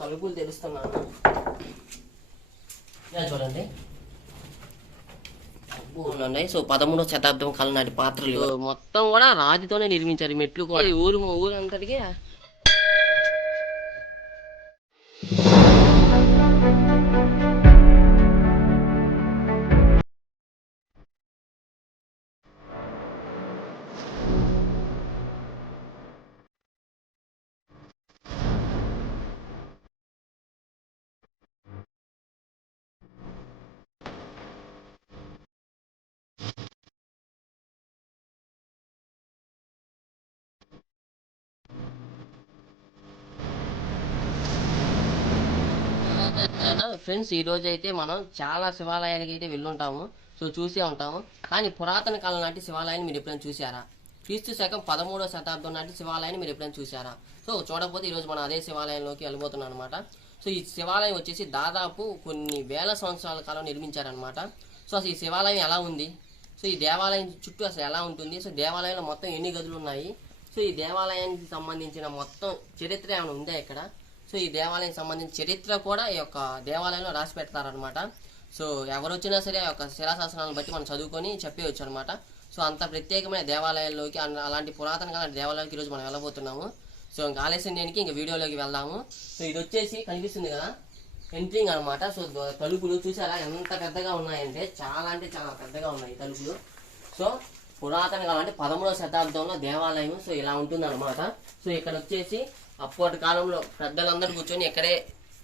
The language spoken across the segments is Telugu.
తలుపులు తెలుస్తున్నాను చూడండి. ఉన్నాయి. సో 13వ శతాబ్దం కాలం నాటి పాత్రలు మొత్తం కూడా రాతితోనే నిర్మించారు. మెట్లు కూడా ఊరంతటికి ఫ్రెండ్స్, ఈరోజు అయితే మనం చాలా శివాలయాలకి అయితే వెళ్ళుంటాము. సో చూసే ఉంటాము. కానీ పురాతన కాలం నాటి శివాలయాన్ని మీరు ఎప్పుడైనా చూసారా? క్రీస్తు శకం 13వ శతాబ్దం నాటి శివాలయాన్ని మీరు ఎప్పుడైనా చూసారా? సో చూడకపోతే ఈరోజు మనం అదే శివాలయంలోకి వెళ్ళిపోతున్నాం అనమాట. సో ఈ శివాలయం వచ్చేసి దాదాపు కొన్ని వేల సంవత్సరాల కాలం నిర్మించారనమాట. సో అసలు ఈ శివాలయం ఎలా ఉంది, సో ఈ దేవాలయం చుట్టూ అసలు ఎలా ఉంటుంది, సో దేవాలయంలో మొత్తం ఎన్ని గదులు ఉన్నాయి, సో ఈ దేవాలయానికి సంబంధించిన మొత్తం చరిత్ర ఏమైనా ఉందా ఇక్కడ? సో ఈ దేవాలయం సంబంధించిన చరిత్ర కూడా ఈ యొక్క దేవాలయంలో రాసి పెడతారనమాట. సో ఎవరు వచ్చినా సరే ఆ యొక్క శిలాశాసనాలను బట్టి మనం చదువుకొని చెప్పేయచ్చు అనమాట. సో అంత ప్రత్యేకమైన దేవాలయాల్లోకి అలాంటి పురాతన కాలం దేవాలయానికి ఈరోజు మనం వెళ్ళబోతున్నాము. సో ఇంకా ఆలస్యం దేనికి ఇంకా వీడియోలోకి వెళ్దాము. సో ఇది వచ్చేసి కనిపిస్తుంది కదా ఎంట్రింగ్ అనమాట. సో తలుపులు చూసారా ఎంత పెద్దగా ఉన్నాయంటే చాలా పెద్దగా ఉన్నాయి తలుపులు. సో పురాతన కాలం అంటే 13వ శతాబ్దంలో దేవాలయం సో ఇలా ఉంటుంది అనమాట. సో ఇక్కడ వచ్చేసి అప్పటి కాలంలో పెద్దలందరూ కూర్చొని ఇక్కడే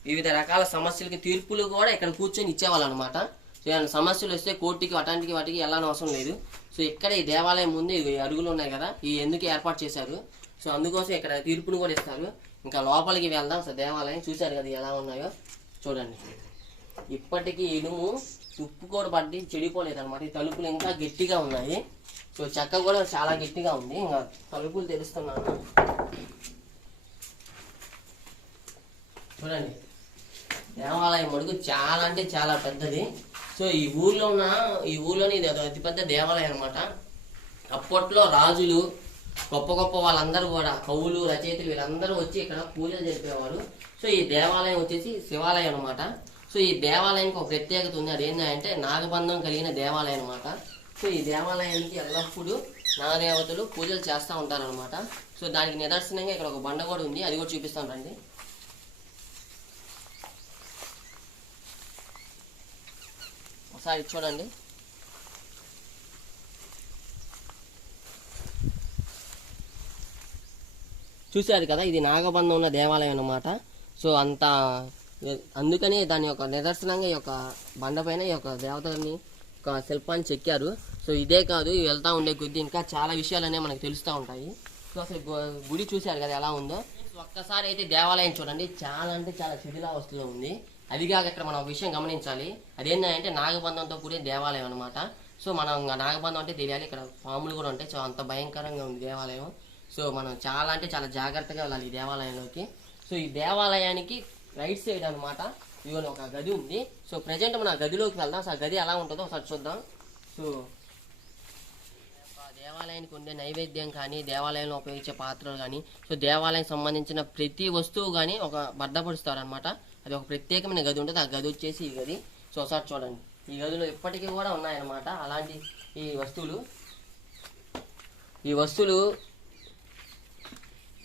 వివిధ రకాల సమస్యలకి తీర్పులు కూడా ఇక్కడ కూర్చొని ఇచ్చేవాళ్ళు అనమాట. సో ఏమైనా సమస్యలు వస్తే కోర్టుకి వాటికి వెళ్ళని అవసరం లేదు. సో ఇక్కడ ఈ దేవాలయం ముందు అరుగులు ఉన్నాయి కదా, ఈ ఎందుకు ఏర్పాటు చేశారు. సో అందుకోసం ఇక్కడ తీర్పును కూడా ఇస్తారు. ఇంకా లోపలికి వెళ్దాం. సో దేవాలయం చూశారు కదా ఎలా ఉన్నాయో చూడండి. ఇప్పటికీ ఇనుము ఉప్పు కూడా పట్టి చెడిపోలేదు అనమాట. ఈ తలుపులు ఇంకా గట్టిగా ఉన్నాయి. సో చెక్క కూడా చాలా గట్టిగా ఉంది. ఇంకా తలుపులు తెలుస్తున్నాను చూడండి. దేవాలయం మడుగు చాలా పెద్దది. సో ఈ ఊర్లోని ఇది అతిపెద్ద దేవాలయం అనమాట. అప్పట్లో రాజులు గొప్ప వాళ్ళందరూ కూడా కవులు రచయితలు వీళ్ళందరూ వచ్చి ఇక్కడ పూజలు జరిపేవారు. సో ఈ దేవాలయం వచ్చేసి శివాలయం అనమాట. సో ఈ దేవాలయానికి ఒక ప్రత్యేకత ఉంది. అదేంటంటే నాగబంధం కలిగిన దేవాలయం అనమాట. సో ఈ దేవాలయానికి ఎల్లప్పుడూ నాగదేవతలు పూజలు చేస్తూ ఉంటారనమాట. సో దానికి నిదర్శనంగా ఇక్కడ ఒక బండ కూడా ఉంది. అది కూడా చూపిస్తాను రండి. ఒకసారి చూడండి. చూశారు కదా, ఇది నాగబంధం ఉన్న దేవాలయం అన్నమాట. సో అందుకని దాని యొక్క నిదర్శనంగా ఈ యొక్క బండపైన ఈ యొక్క దేవతలని ఒక శిల్పాన్ని చెక్కారు. సో ఇదే కాదు, వెళ్తా ఉండే కొద్దీ ఇంకా చాలా విషయాలనే మనకు తెలుస్తూ ఉంటాయి. సో అసలు గుడి చూశారు కదా ఎలా ఉందో. ఒక్కసారి అయితే దేవాలయం చూడండి, చాలా శిథిలావస్థలో ఉంది. అదిగాక ఇక్కడ మనం ఒక విషయం గమనించాలి. అదేంటంటే నాగబంధంతో కూడిన దేవాలయం అనమాట. సో మనం నాగబంధం అంటే తెలియాలి, ఇక్కడ పాములు కూడా ఉంటాయి. సో అంత భయంకరంగా ఉంది దేవాలయం. సో మనం చాలా జాగ్రత్తగా వెళ్ళాలి ఈ దేవాలయంలోకి. సో ఈ దేవాలయానికి రైట్ సైడ్ అనమాట ఇవన్నీ ఒక గది ఉంది. సో ప్రజెంట్ మనం ఆ గదిలోకి వెళ్దాం. సో ఆ గది ఎలా ఉంటుందో ఒకసారి చూద్దాం. సో దేవాలయానికి ఉండే నైవేద్యం కానీ, దేవాలయంలో ఉపయోగించే పాత్రలు కానీ, సో దేవాలయానికి సంబంధించిన ప్రతి వస్తువు కానీ ఒక భద్రపరుస్తారు అనమాట. అది ఒక ప్రత్యేకమైన గది ఉంటుంది. ఆ గది వచ్చేసి ఈ గది. సో ఒకసారి చూడండి, ఈ గదిలో ఇప్పటికీ కూడా ఉన్నాయన్నమాట అలాంటి ఈ వస్తువులు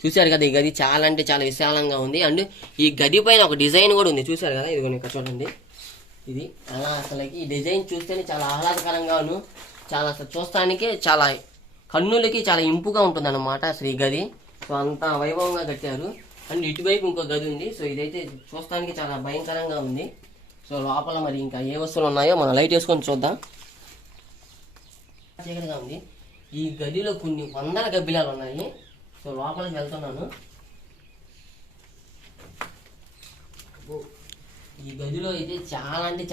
చూశారు కదా. ఈ గది చాలా విశాలంగా ఉంది. అండ్ ఈ గది పైన ఒక డిజైన్ కూడా ఉంది. చూశారు కదా, ఇది ఇక్కడ చూడండి. ఇది అసలు ఈ డిజైన్ చూస్తేనే చాలా ఆహ్లాదకరంగాను, చూస్తానికి చాలా కన్నులకి చాలా ఇంపుగా ఉంటుంది అన్నమాట అసలు ఈ గది. సో అంత వైభవంగా కట్టారు. అండ్ ఇటువైపు ఇంకో గది ఉంది. సో ఇదైతే చూస్తానికి చాలా భయంకరంగా ఉంది. సో లోపల మరి ఇంకా ఏ వస్తువులు ఉన్నాయో మనం లైట్ వేసుకొని చూద్దాం. చీకటిగా ఉంది. ఈ గదిలో కొన్ని వందల గబ్బిలాలు ఉన్నాయి. సో లోపలికి వెళ్తున్నాను. ఈ గదిలో అయితే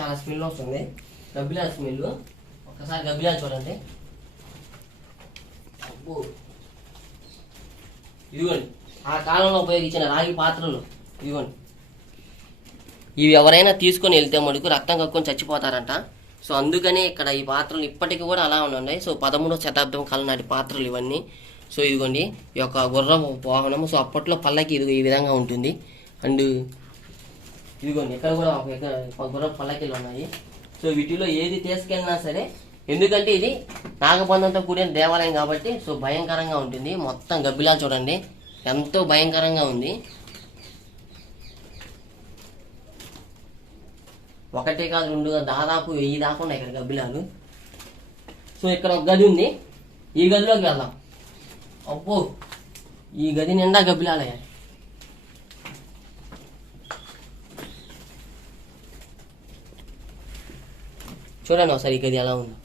చాలా స్మెల్ వస్తుంది, గబ్బిలాల స్మెల్. ఒక్కసారి గబ్బిలాలు చూడండి. ఇదిగోండి ఆ కాలంలో ఉపయోగించిన రాగి పాత్రలు ఇదిగోండి. ఇవి ఎవరైనా తీసుకొని వెళ్తే మటుకు రక్తం కక్కుని చచ్చిపోతారంట. సో అందుకనే ఇక్కడ ఈ పాత్రలు ఇప్పటికీ కూడా అలా ఉన్నాయి. సో 13వ శతాబ్దం కాలం నాటి పాత్రలు ఇవన్నీ. సో ఇదిగోండి ఈ యొక్క గుర్రపు వాహనము. సో అప్పట్లో పల్లకి ఇది ఈ విధంగా ఉంటుంది. అండ్ ఇదిగోండి ఇక్కడ కూడా ఒక గుర్రం పల్లకిలు ఉన్నాయి. సో వీటిలో ఏది తీసుకెళ్ళినా సరే, ఎందుకంటే ఇది నాగబంధంతో కూడిన దేవాలయం కాబట్టి సో భయంకరంగా ఉంటుంది. మొత్తం గబ్బిలా చూడండి ఎంతో భయంకరంగా ఉంది. ఒకటే కాదు, రెండు కాదు, దాదాపు 1000 దాకా ఉన్నాయి ఇక్కడ గబ్బిలాలు. సో ఇక్కడ ఒక గది ఉంది, ఈ గదిలోకి వెళ్దాం. అబ్బో, ఈ గది నిండా గబ్బిలాలయ్యాయి. చూడండి ఒకసారి ఈ గది ఎలా ఉందో.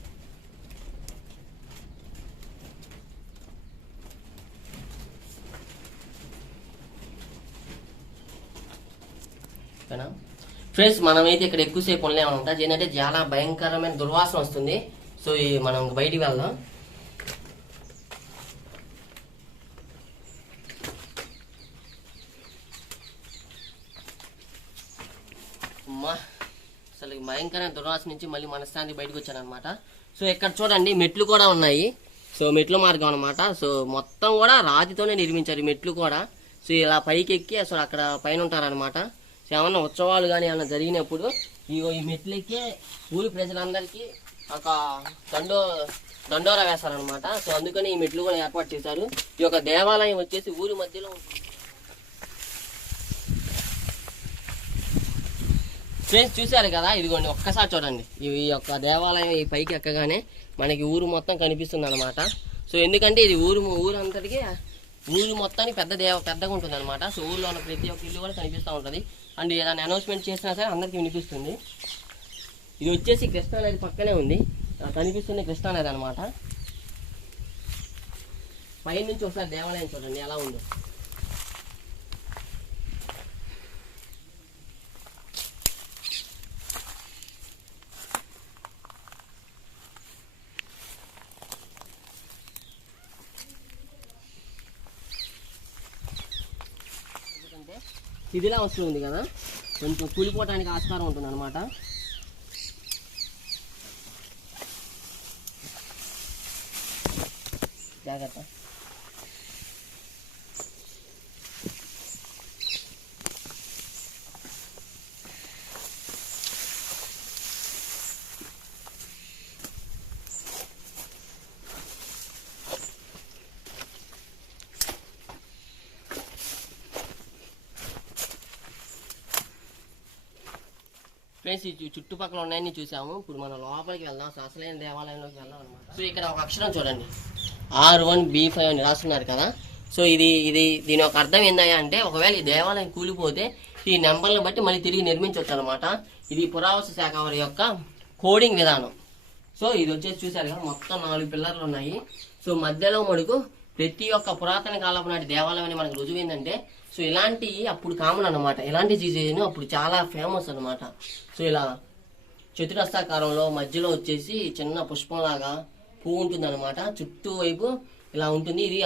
ఫ్రెండ్స్, మనమైతే ఇక్కడ ఎక్కువసేపు ఉండలేమన్నమాట. ఏంటంటే చాలా భయంకరమైన దుర్వాసన వస్తుంది. సో మనం బయటికి వెళ్దాం. అమ్మా, అసలు భయంకరమైన దుర్వాసన నుంచి మళ్ళీ మనశ్శాంతి బయటకు వచ్చానమాట. సో ఇక్కడ చూడండి మెట్లు కూడా ఉన్నాయి. సో మెట్ల మార్గం అనమాట. సో మొత్తం కూడా రాతితోనే నిర్మించారు ఈ మెట్లు కూడా. సో ఇలా పైకి ఎక్కి అసలు అక్కడ పైన ఉంటారనమాట. సో ఏమన్నా ఉత్సవాలు కానీ ఏమన్నా జరిగినప్పుడు ఈ మెట్లు ఎక్కి ఊరి ప్రజలందరికీ ఒక దండోరా వేస్తారనమాట. సో అందుకని ఈ మెట్లు కూడా ఏర్పాటు చేశారు. ఈ యొక్క దేవాలయం వచ్చేసి ఊరి మధ్యలో ఉంటుంది. ఫ్రెండ్స్ చూశారు కదా, ఇదిగోండి ఒక్కసారి చూడండి. ఈ యొక్క దేవాలయం ఈ పైకి ఎక్కగానే మనకి ఊరు మొత్తం కనిపిస్తుంది అనమాట. సో ఎందుకంటే ఇది ఊరంతటికి ఊరు మొత్తానికి పెద్దగా ఉంటుంది అనమాట. సో ఊర్లో ఉన్న ప్రతి ఒక్క ఇల్లు కూడా కనిపిస్తూ ఉంటుంది. అండ్ ఏదైనా అనౌన్స్మెంట్ చేసినా సరే అందరికీ వినిపిస్తుంది. ఇది వచ్చేసి కృష్ణానది పక్కనే ఉంది, కనిపిస్తుంది కృష్ణానది అనమాట. పై నుంచి ఒకసారి దేవాలయం చూడండి ఎలా ఉందో. ఇదిలా వస్తుంది కదా, కొంచెం కూలిపోవటానికి ఆస్కారం ఉంటుంది అనమాట. జాగ్రత్త. ఫ్రెండ్స్, ఈ చుట్టుపక్కల ఉన్నాయని చూసాము. ఇప్పుడు మనం లోపలికి వెళ్దాం, అసలైన దేవాలయంలోకి వెళ్దాం అనమాట. సో ఇక్కడ ఒక అక్షరం చూడండి, R1B5 అని రాస్తున్నారు కదా. సో దీని ఒక అర్థం ఏందయ్యా అంటే, ఒకవేళ ఈ దేవాలయం కూలిపోతే ఈ నెంబర్లను బట్టి మళ్ళీ తిరిగి నిర్మించవచ్చు అనమాట. ఇది పురావస్తు శాఖ వారి యొక్క కోడింగ్ విధానం. సో ఇది వచ్చేసి చూసారు కదా, మొత్తం 4 పిల్లర్లు ఉన్నాయి. సో మధ్యలో మనకు ప్రతి ఒక్క పురాతన కాలపు నాటి దేవాలయం అని మనకు రుజువు ఏంటంటే, సో ఇలాంటి అప్పుడు కామన్ అనమాట. ఇలాంటి డిజైన్ అప్పుడు చాలా ఫేమస్ అనమాట. సో ఇలా చతురస్రాకారంలో మధ్యలో వచ్చేసి చిన్న పుష్పంలాగా పువ్వు ఉంటుంది అనమాట. చుట్టూ వైపు ఇలా ఉంటుంది. ఇది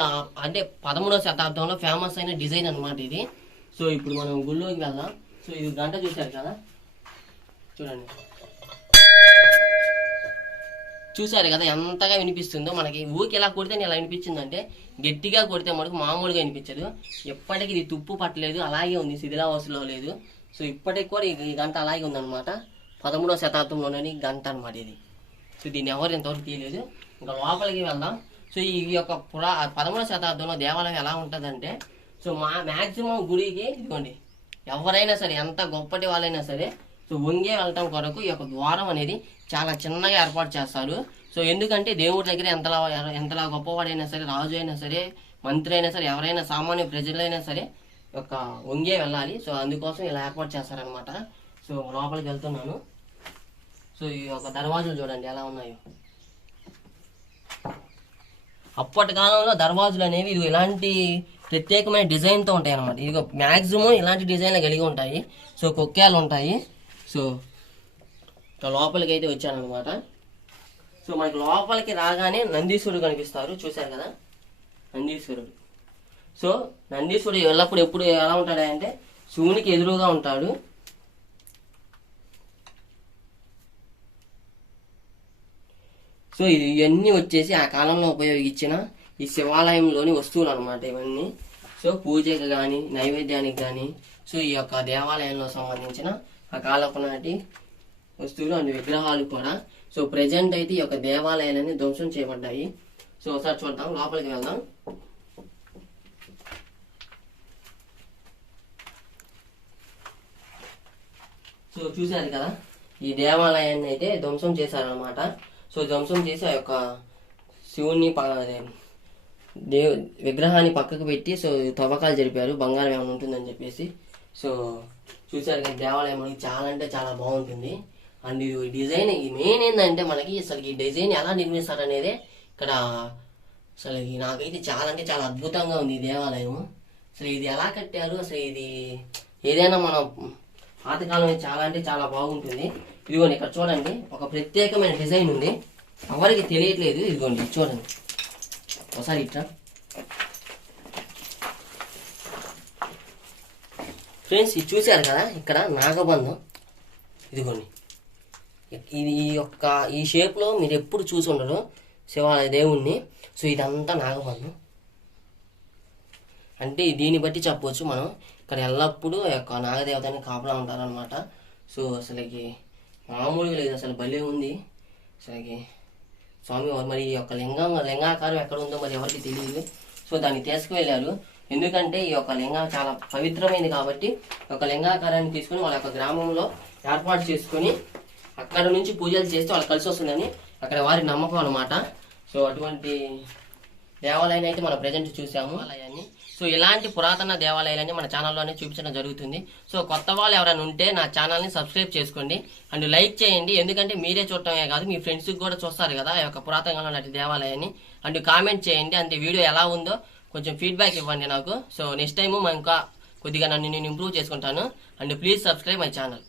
అంటే 13వ శతాబ్దంలో ఫేమస్ అయిన డిజైన్ అనమాట ఇది. సో ఇప్పుడు మనం గుళ్ళోకి వెళ్దాం. సో ఇది గంట చూశారు కదా, చూడండి. చూసారు కదా ఎంతగా వినిపిస్తుందో. మనకి ఊరికి ఎలా కొడితే ఎలా వినిపించిందంటే, గట్టిగా కొడితే మనకు మామూలుగా వినిపించదు. ఎప్పటికీ ఇది తుప్పు పట్టలేదు, అలాగే ఉంది, శిథిలావస్థలో లేదు. సో ఇప్పటికి కూడా ఈ గంట అలాగే ఉందన్నమాట. 13వ శతాబ్దంలోని గంట అనమాట ఇది. సో దీన్ని ఎవరు ఇంతవరకు తీయలేదు. ఇంకా లోపలికి వెళ్దాం. సో ఈ యొక్క 13వ శతాబ్దంలో దేవాలయం ఎలా ఉంటుందంటే, సో మ్యాక్సిమం గుడికి ఇదిగోండి ఎవరైనా సరే, ఎంత గొప్పటి వాళ్ళైనా సరే, సో వంగే వెళ్ళటం కొరకు ఈ యొక్క ద్వారం అనేది చాలా చిన్నగా ఏర్పాటు చేస్తారు. సో ఎందుకంటే దేవుడి దగ్గర ఎంతలా గొప్పవాడైనా సరే, రాజు అయినా సరే, మంత్రి అయినా సరే, ఎవరైనా సామాన్య ప్రజలైనా సరే యొక్క వంగే వెళ్ళాలి. సో అందుకోసం ఇలా ఏర్పాటు చేస్తారనమాట. సో లోపలికి వెళ్తున్నాను. సో ఈ యొక్క దర్వాజులు చూడండి ఎలా ఉన్నాయో. అప్పటి కాలంలో దర్వాజులు అనేవి ఇది ఇలాంటి ప్రత్యేకమైన డిజైన్తో ఉంటాయి అనమాట. ఇది మ్యాక్సిమం ఇలాంటి డిజైన్లు కలిగి ఉంటాయి. సో కొక్కేలు ఉంటాయి. సో లోపలికి అయితే వచ్చాను అనమాట. సో మనకి లోపలికి రాగానే నందీశ్వరుడు కనిపిస్తారు, చూశారు కదా నందీశ్వరుడు. సో నందీశ్వరుడు ఎల్లప్పుడు ఎప్పుడు ఎలా ఉంటాడంటే శివునికి ఎదురుగా ఉంటాడు. సో ఇవన్నీ వచ్చేసి ఆ కాలంలో ఉపయోగించిన ఈ శివాలయంలోని వస్తువులు అనమాట. ఇవన్నీ సో పూజకి కానీ నైవేద్యానికి కానీ సో ఈ యొక్క దేవాలయంలో సంబంధించిన ఆ కాలపు నాటి వస్తువులు అండ్ విగ్రహాలు కూడా సో ప్రెజెంట్ అయితే ఈ యొక్క దేవాలయాలన్నీ ధ్వంసం చేయబడ్డాయి. సో ఒకసారి చూద్దాం, లోపలికి వెళ్దాం. సో చూశారు కదా, ఈ దేవాలయాన్ని అయితే ధ్వంసం చేశారనమాట. సో ధ్వంసం చేసి ఆ యొక్క శివుణ్ణి విగ్రహాన్ని పక్కకు పెట్టి సో తవ్వకాలు జరిపారు, బంగారం ఏమైనా ఉంటుందని చెప్పేసి. సో చూశారు కదా, దేవాలయం మనకి చాలా అంటే చాలా బాగుంటుంది. అండ్ ఈ డిజైన్ ఈ మెయిన్ ఏంటంటే మనకి అసలు ఈ డిజైన్ ఎలా నిర్మిస్తారు అనేది ఇక్కడ అసలు నాకైతే చాలా అంటే చాలా అద్భుతంగా ఉంది ఈ దేవాలయం. అసలు ఇది ఎలా కట్టారు, అసలు ఇది ఏదైనా మనం పాతకాలం చాలా అంటే చాలా బాగుంటుంది. ఇదిగోండి ఇక్కడ చూడండి, ఒక ప్రత్యేకమైన డిజైన్ ఉంది, ఎవరికి తెలియట్లేదు. ఇదిగోండి చూడండి ఒకసారి ఇట్లా ఫ్రెండ్స్, ఇది చూశారు కదా, ఇక్కడ నాగబంధం ఇదిగోండి. ఇది ఈ షేప్లో మీరు ఎప్పుడు చూసి ఉండరు శివాలయ దేవుణ్ణి. సో ఇదంతా నాగబంధం అంటే దీన్ని బట్టి చెప్పవచ్చు మనం ఇక్కడ ఎల్లప్పుడూ యొక్క నాగదేవతని కాపలా ఉంటారనమాట. సో అసలుకి మామూలుగా లేదు, అసలు భలే ఉంది అసలుకి స్వామివారు. మరి ఈ యొక్క లింగాకారం ఎక్కడ ఉందో మరి ఎవరికి తెలియదు. సో దాన్ని తీసుకువెళ్ళారు, ఎందుకంటే ఈ యొక్క లింగం చాలా పవిత్రమైనది కాబట్టి ఈ యొక్క లింగాకారాన్ని తీసుకుని వాళ్ళ యొక్క గ్రామంలో ఏర్పాటు చేసుకుని అక్కడ నుంచి పూజలు చేస్తే వాళ్ళకి కలిసి వస్తుందని అక్కడ వారి నమ్మకం అనమాట. సో అటువంటి దేవాలయాన్ని అయితే మనం ప్రజెంట్ చూసాము ఆలయాన్ని. సో ఇలాంటి పురాతన దేవాలయాలన్నీ మన ఛానల్లోనే చూపించడం జరుగుతుంది. సో కొత్త వాళ్ళు ఎవరైనా ఉంటే నా ఛానల్ని సబ్స్క్రైబ్ చేసుకోండి అండ్ లైక్ చేయండి, ఎందుకంటే మీరే చూడటమే కాదు మీ ఫ్రెండ్స్కి కూడా చూస్తారు కదా ఆ యొక్క పురాతనంగా ఉన్న దేవాలయాన్ని. అండ్ కామెంట్ చేయండి, అంటే వీడియో ఎలా ఉందో కొంచెం ఫీడ్బ్యాక్ ఇవ్వండి నాకు. సో నెక్స్ట్ టైం ఇంకా కొద్దిగా నేను ఇంప్రూవ్ చేసుకుంటాను. And please subscribe my channel.